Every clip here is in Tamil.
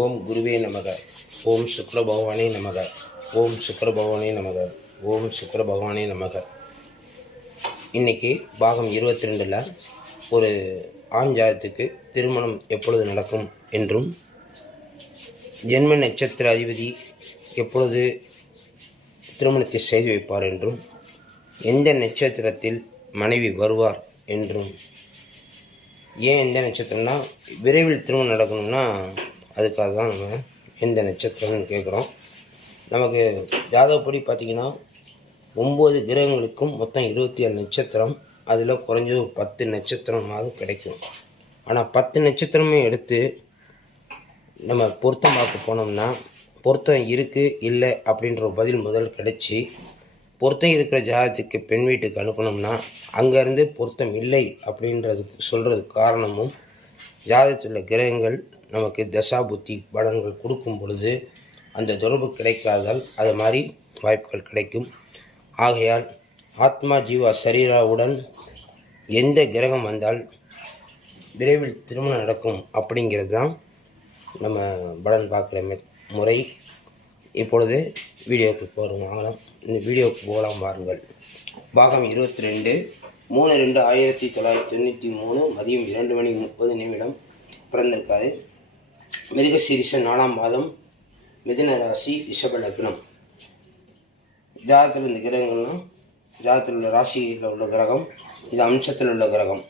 ஓம் குருவே நமக. ஓம் சுக்கிர பகவானே நமக. ஓம் சுக்கிர பகவானே நமக. ஓம் சுக்கிர பகவானே நமக. இன்றைக்கி பாகம் 22ல் ஒரு ஆண் ஜாதத்துக்கு திருமணம் எப்பொழுது நடக்கும் என்றும், ஜென்ம நட்சத்திர அதிபதி எப்பொழுது திருமணத்தை செய்து வைப்பார் என்றும், எந்த நட்சத்திரத்தில் மனைவி வருவார் என்றும், ஏன் எந்த நட்சத்திரம்னா விரைவில் திருமணம் நடக்கணும்னா அதுக்காக தான் நம்ம எந்த நட்சத்திரம்னு கேட்குறோம். நமக்கு ஜாதகப்படி பார்த்திங்கன்னா 9 கிரகங்களுக்கும் மொத்தம் 27 நட்சத்திரம். அதில் குறைஞ்சது 10 நட்சத்திரமாவது கிடைக்கும். ஆனால் 10 நட்சத்திரமே எடுத்து நம்ம பொருத்தம் பார்க்க போனோம்னா பொருத்தம் இருக்குது இல்லை அப்படின்ற ஒரு பதில் முதல் கிடச்சி, பொருத்தம் இருக்கிற ஜாதகத்துக்கு பெண் வீட்டுக்கு அனுப்பினோம்னா அங்கேருந்து பொருத்தம் இல்லை அப்படின்றதுக்கு சொல்கிறதுக்கு காரணமும், ஜாதகத்தில் உள்ள கிரகங்கள் நமக்கு தசா புத்தி பலன்கள் கொடுக்கும் பொழுது அந்த தொடர்பு கிடைக்காதால் அது மாதிரி வாய்ப்புகள் கிடைக்கும். ஆகையால் ஆத்மா ஜீவா சரீராவுடன் எந்த கிரகம் வந்தால் விரைவில் திருமணம் நடக்கும் அப்படிங்கிறது தான் நம்ம பலன் பார்க்குற முறை. இப்பொழுது வீடியோவுக்கு போகிறோம். இந்த வீடியோவுக்கு போகலாம் வாருங்கள். பாகம் 22 3/2/1993 மதியம் 2:30 பிறந்திருக்காரு. மிருகசீரிஷம் 4ஆம் மாதம், மிதுன ராசி, ரிஷப லக்னம். ஜாதகத்தில் இந்த கிரகங்கள்லாம் ஜாதகத்தில் உள்ள ராசியில் உள்ள கிரகம், இது அம்சத்தில் உள்ள கிரகம்.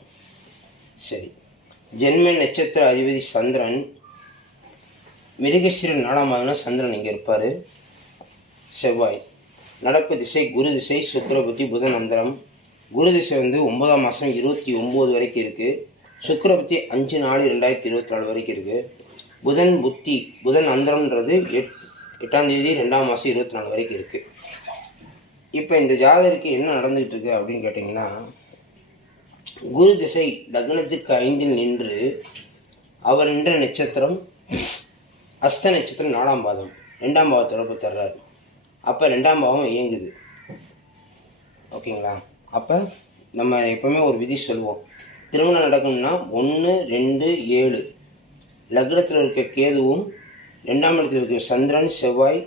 சரி, ஜென்ம நட்சத்திர அதிபதி சந்திரன். மிருகசீரன் 4ஆம் மாதம்னா சந்திரன் இங்கே இருப்பார். செவ்வாய். நடப்பு திசை குரு திசை, சுக்கிர புத்தி, புதன் அந்தரம். குரு திசை 9ஆம் மாதம் 29 வரைக்கும் இருக்குது. சுக்கிர புத்தி 5/4/2024 வரைக்கும் இருக்குது. புதன் அந்தரம்ன்றது 8ஆம் தேதி 2ஆம் மாதம் 24 வரைக்கும் இருக்குது. இப்போ இந்த ஜாதகருக்கு என்ன நடந்துகிட்டு இருக்கு அப்படின்னு கேட்டிங்கன்னா, குரு திசை லக்னத்துக்கு 5இல் நின்று அவர் நின்ற நட்சத்திரம் அஸ்த நட்சத்திரம் 4ஆம் பாதம், 2ஆம் பாவத்தொடர்பு தர்றாரு. அப்போ 2ஆம் பாவம் இயங்குது. ஓகேங்களா? அப்போ நம்ம எப்போவுமே ஒரு விதி சொல்லுவோம், திருமணம் நடக்கணும்னா 1, 2, 7 லக்னத்தில் இருக்க கேதுவும், 2ஆம் இடத்தில் இருக்கிற சந்திரன், செவ்வாய்,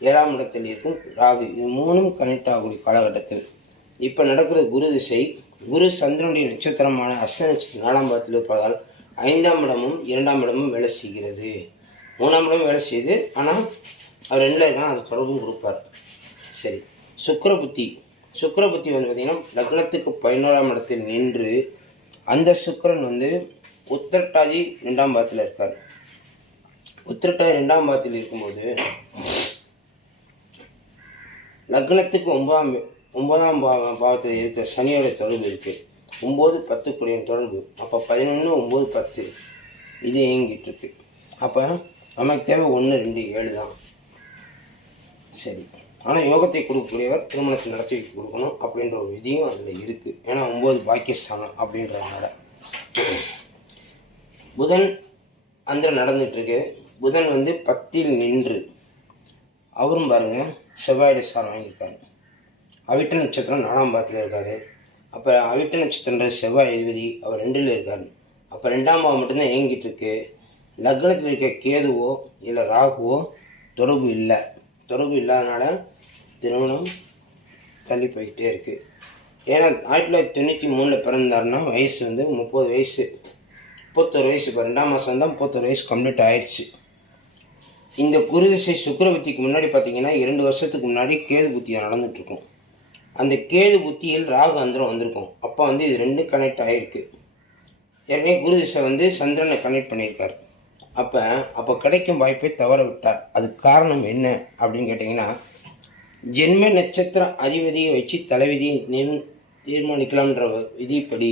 7ஆம் இடத்தில் இருக்கும் ராகு, இது 3ம் கனெக்ட் ஆகக்கூடிய காலகட்டத்தில் இப்போ நடக்கிற குரு திசை. குரு சந்திரனுடைய நட்சத்திரமான அஸ்த நட்சத்திரம் 4ஆம் பாவத்தில் இருப்பதால் 5ஆம் இடமும் 2ஆம் இடமும் வேலை செய்கிறது. 3ஆம் இடமும் வேலை செய்யுது. ஆனால் அவர் 2ல் இருக்காங்க, அது தொடர்பும் கொடுப்பார். சரி, சுக்கிர புத்தி பார்த்திங்கன்னா லக்னத்துக்கு 11ஆம் இடத்தில் நின்று அந்த சுக்கிரன் உத்திரட்டாதி 2ஆம் பாவத்தில் இருக்கார். உத்திரட்டாதி 2ஆம் பாவத்தில் இருக்கும்போது லக்னத்துக்கு 9ஆம் பாவத்தில் இருக்கிற சனியோட தொடர்பு இருக்குது. 9-10 கூடிய தொடர்பு. அப்போ 11, 9, 10 இது இயங்கிட்டு இருக்கு. அப்போ நமக்கு தேவை 1, 2, 7 தான். சரி, ஆனால் யோகத்தை கொடுக்கக்கூடியவர் திருமணத்தை நடத்தி வைக்க கொடுக்கணும் அப்படின்ற ஒரு விதியும் அதில் இருக்குது. ஏன்னா 9 பாக்கியஸ்தானம் அப்படின்றதுனால. புதன் அந்தரம் நடந்துகிட்ருக்கு. புதன் 10இல் நின்று அவரும் பாருங்கள் செவ்வாயுடைய ஸ்தானம் வாங்கியிருக்காரு. அவிட்ட நட்சத்திரம் 4ஆம் பாவத்தில் இருக்கார். அப்போ அவிட்ட நட்சத்திரன்ற செவ்வாய் அதிபதி அவர் 2ல் இருக்கார். அப்போ 2ஆம் பாவம் மட்டும்தான் இயங்கிட்டு இருக்கு. லக்னத்தில் இருக்க கேதுவோ இல்லை ராகுவோ தொடர்பு இல்லாதனால திருமணம் தள்ளி போய்கிட்டே இருக்குது. ஏன்னா 1993 பிறந்தாருன்னா வயசு 30 வயசு, 31 வயசு. இப்போ 2ஆம் மாதம் தான் 31 வயசு கம்ப்ளீட் ஆயிடுச்சு. இந்த குரு திசை சுக்கிர புத்திக்கு முன்னாடி பார்த்தீங்கன்னா 2 வருஷத்துக்கு முன்னாடி கேது புத்தியாக நடந்துகிட்ருக்கும். அந்த கேது புத்தியில் ராகு அந்தரம் வந்திருக்கும். அப்போ இது 2 கனெக்ட் ஆகிருக்கு. ஏற்கனவே குரு திசை சந்திரனை கனெக்ட் பண்ணியிருக்கார். அப்போ கிடைக்கும் வாய்ப்பை தவற விட்டார். அதுக்கு காரணம் என்ன அப்படின்னு கேட்டிங்கன்னா, ஜென்ம நட்சத்திர அதிபதியை வச்சு தலைவிதியை தீர்மானிக்கலாம்ன்ற விதிப்படி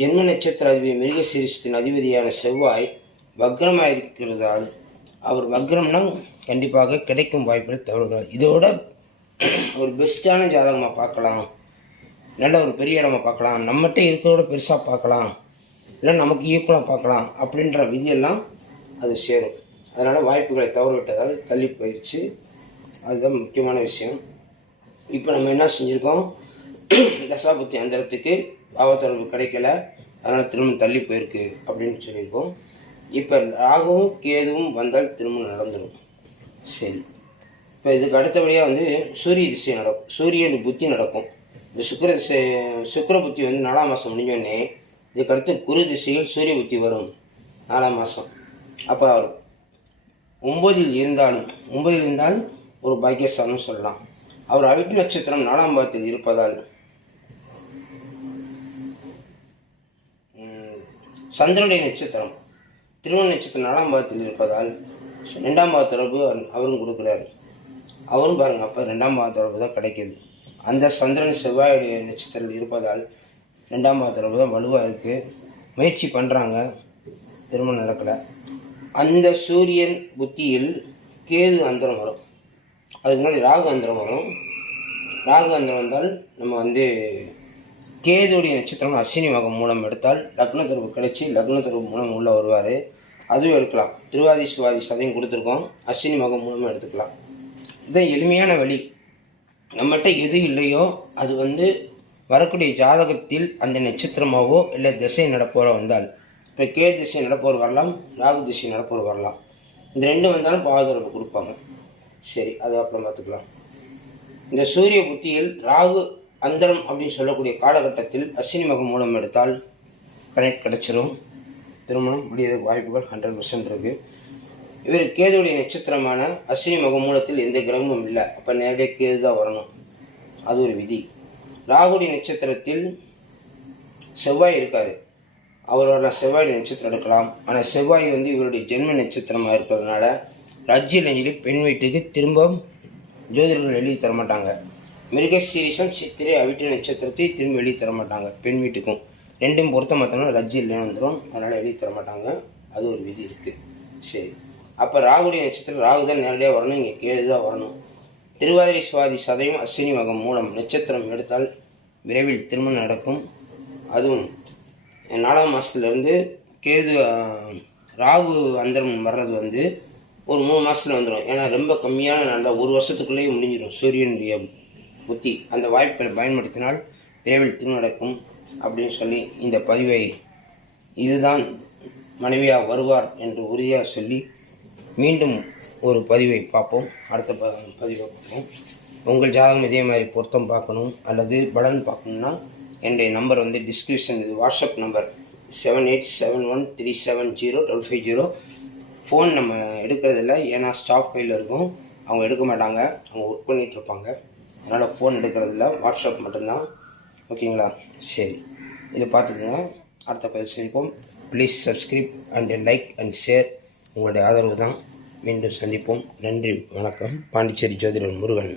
ஜென்ம நட்சத்திர அதிபதி மிருகசீரிஷத்தின் அதிபதியான செவ்வாய் வக்ரமாக இருக்கிறதால், அவர் வக்ரம்னா கண்டிப்பாக கிடைக்கும் வாய்ப்புகளை தவறுகிறார். இதோட ஒரு பெஸ்ட்டான ஜாதகமாக பார்க்கலாம், நல்ல ஒரு பெரிய இடமா பார்க்கலாம், நம்மகிட்ட இருக்கிறதோட பெருசாக பார்க்கலாம், இல்லை நமக்கு ஈக்குவலாக பார்க்கலாம் அப்படின்ற விதியெல்லாம் அது சேரும். அதனால் வாய்ப்புகளை தவறு விட்டதால் தள்ளி போயிடுச்சு. அதுதான் முக்கியமான விஷயம். இப்போ நம்ம என்ன செஞ்சுருக்கோம், தசாபுத்தி அந்தரத்துக்கு பாவத்தொடர்பு கிடைக்கல, அதனால் திரும்ப தள்ளி போயிருக்கு அப்படின்னு சொல்லியிருக்கோம். இப்போ ராகுவும் கேதுவும் வந்தால் திருமணம் நடந்துடும். சரி, இப்போ இதுக்கு அடுத்தபடியாக வந்து சூரிய திசை நடக்கும், சூரியன் புத்தி நடக்கும். இந்த சுக்கிர புத்தி வந்து 4ஆம் மாதம் முடிஞ்சோடனே இதுக்கு அடுத்து குரு திசையில் சூரிய புத்தி வரும் 4ஆம் மாதம். அப்போ அவர் 9இல் இருந்தால் ஒரு பாக்கியஸ்தானம் சொல்லலாம். அவர் அவிட்ட நட்சத்திரம் 4ஆம் பாவத்தில் இருப்பதால் சந்திரனுடைய நட்சத்திரம் திருமண நட்சத்திரம் 4ஆம் பாவத்தில் இருப்பதால் 2ஆம் பாவ தொடர்பு அவரும் கொடுக்குறாரு. அவரும் பாருங்கள், அப்போ 2ஆம் பாவ தொடர்பு தான் கிடைக்கிது. அந்த சந்திரன் செவ்வாயுடைய நட்சத்திரத்தில் இருப்பதால் 2ஆம் பாவ தொடர்பு தான் வலுவாக இருக்குது. முயற்சி பண்ணுறாங்க, திருமணம் நடக்கலை. அந்த சூரியன் புத்தியில் கேது அந்தரம் வரும். அதுக்கு முன்னாடி ராகு அந்தரம் வரும். ராகு அந்தரம் வந்தால் நம்ம வந்து கேதுடைய நட்சத்திரம் அஸ்வினி மகம் மூலம் எடுத்தால் லக்ன தொடர்பு கிடைச்சி லக்ன தொடர்பு மூலம் உள்ளே வருவார். அதுவும் எடுக்கலாம். திருவாதி சுவாதி சதையும் கொடுத்துருக்கோம், அஸ்வினி மகம் மூலமாக எடுத்துக்கலாம். இதுதான் எளிமையான வழி. நம்மகிட்ட எது இல்லையோ அது வந்து வரக்கூடிய ஜாதகத்தில் அந்த நட்சத்திரமாவோ இல்லை திசை நடப்போரோ வந்தால், இப்போ கே திசை நடப்போர் வரலாம், ராகு திசை நடப்போர் வரலாம். இந்த ரெண்டும் வந்தாலும் பாதுகாப்பு கொடுப்பாங்க. சரி, அது அப்புறம் பார்த்துக்கலாம். இந்த சூரிய புத்தியில் ராகு அந்தரம் அப்படின்னு சொல்லக்கூடிய காலகட்டத்தில் அஸ்வினி மகம் மூலம் எடுத்தால் கனெக்ட் கிடச்சிரும். திருமணம் முடியறதுக்கு வாய்ப்புகள் 100% இருக்குது. இவர் கேதுடைய நட்சத்திரமான அஸ்வினி மகம் மூலத்தில் எந்த கிரகமும் இல்லை. அப்போ நேரடியாக கேது தான் வரணும், அது ஒரு விதி. ராகுடைய நட்சத்திரத்தில் செவ்வாய் இருக்கார், அவர் வரலாம், செவ்வாயுடைய நட்சத்திரம் எடுக்கலாம். ஆனால் செவ்வாய் வந்து இவருடைய ஜென்ம நட்சத்திரமாக இருக்கிறதுனால ராஜ்ய நெஞ்சில் பெண் வீட்டுக்கு திரும்ப ஜோதிடர்கள் எழுதி தரமாட்டாங்க. மிருகசீரிசம் சித்திரை அவிட்ட நட்சத்திரத்தை திரும்ப எழுதி தரமாட்டாங்க பெண் வீட்டுக்கும். ரெண்டும் பொருத்த மாற்றோம்னா ரஜ்ஜி இல்லைன்னு வந்துடும், அதனால் எழுதி தரமாட்டாங்க. அது ஒரு விதி இருக்குது. சரி, அப்போ ராகுடைய நட்சத்திரம் ராகு தான் நேரடியாக வரணும், இங்கே கேது தான் வரணும். திருவாதிரை சுவாதி சதயம் அஸ்வினி மகம் மூலம் நட்சத்திரம் எடுத்தால் விரைவில் திருமணம் நடக்கும். அதுவும் 4ஆம் மாதத்துலேருந்து கேது ராகு அந்தரம் வர்றது வந்து ஒரு 3 மாதத்தில் வந்துடும். ஏன்னா ரொம்ப கம்மியான நாளில் 1 வருஷத்துக்குள்ளேயே முடிஞ்சிடும் சூரியனுடைய புத்தி. அந்த வாய்ப்புகளை பயன்படுத்தினால் விரைவில் திருமணம் நடக்கும் அப்படின்னு சொல்லி இந்த பதிவை இதுதான் மனைவியாக வருவார் என்று உறுதியாக சொல்லி மீண்டும் ஒரு பதிவை பார்ப்போம். அடுத்த பதிவை பார்ப்போம். உங்கள் ஜாதகம் இதே மாதிரி பொருத்தம் பார்க்கணும் அல்லது பலன் பார்க்கணுன்னா என்னுடைய நம்பர் வந்து டிஸ்கிரிப்ஷன், இது வாட்ஸ்அப் நம்பர் 7871370550. ஃபோன் நம்ம எடுக்கிறதில்ல, ஏன்னா ஸ்டாஃப் கையில் இருக்கும், அவங்க எடுக்க மாட்டாங்க, அவங்க ஒர்க் பண்ணிகிட்ருப்பாங்க. அதனால் ஃபோன் எடுக்கிறதில்ல, வாட்ஸ்அப் மட்டும்தான். ஓகேங்களா? சரி, இதை பார்த்துக்கோங்க. அடுத்த பதிவு சந்திப்போம். Please subscribe and like and share. உங்களுடைய ஆதரவு தான். மீண்டும் சந்திப்போம். நன்றி, வணக்கம். பாண்டிச்சேரி ஜோதிடர் முருகன்.